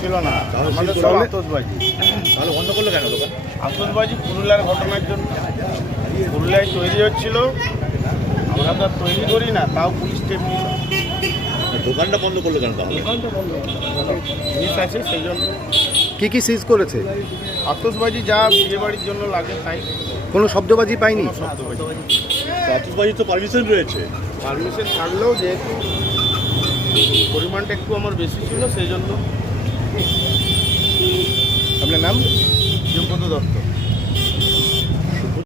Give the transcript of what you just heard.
ছিল না, আমাদের সব আতশবাজি। তাহলে বন্ধ করলো কেন দোকান? আতশবাজি পুরুলিয়ার ঘটনার জন্য। পুরুলিয়ায় তৈরি হচ্ছিল, আমরা তো আর তৈরি করি না, তাও পুলিশ স্টেপ নিল। দোকানটা বন্ধ করলো কেন তাহলে? জিনিস আছে সেই জন্য। কি কি সিজ করেছে? আতশবাজি যা বিয়ে বাড়ির জন্য লাগে তাই। কোনো শব্দবাজি পাইনি? শব্দবাজি আতশবাজি তো পারমিশন রয়েছে। পারমিশন থাকলেও যেহেতু পরিমাণটা একটু আমার বেশি ছিল সেই জন্য। আপনার নাম? যোগ্যতা দত্ত।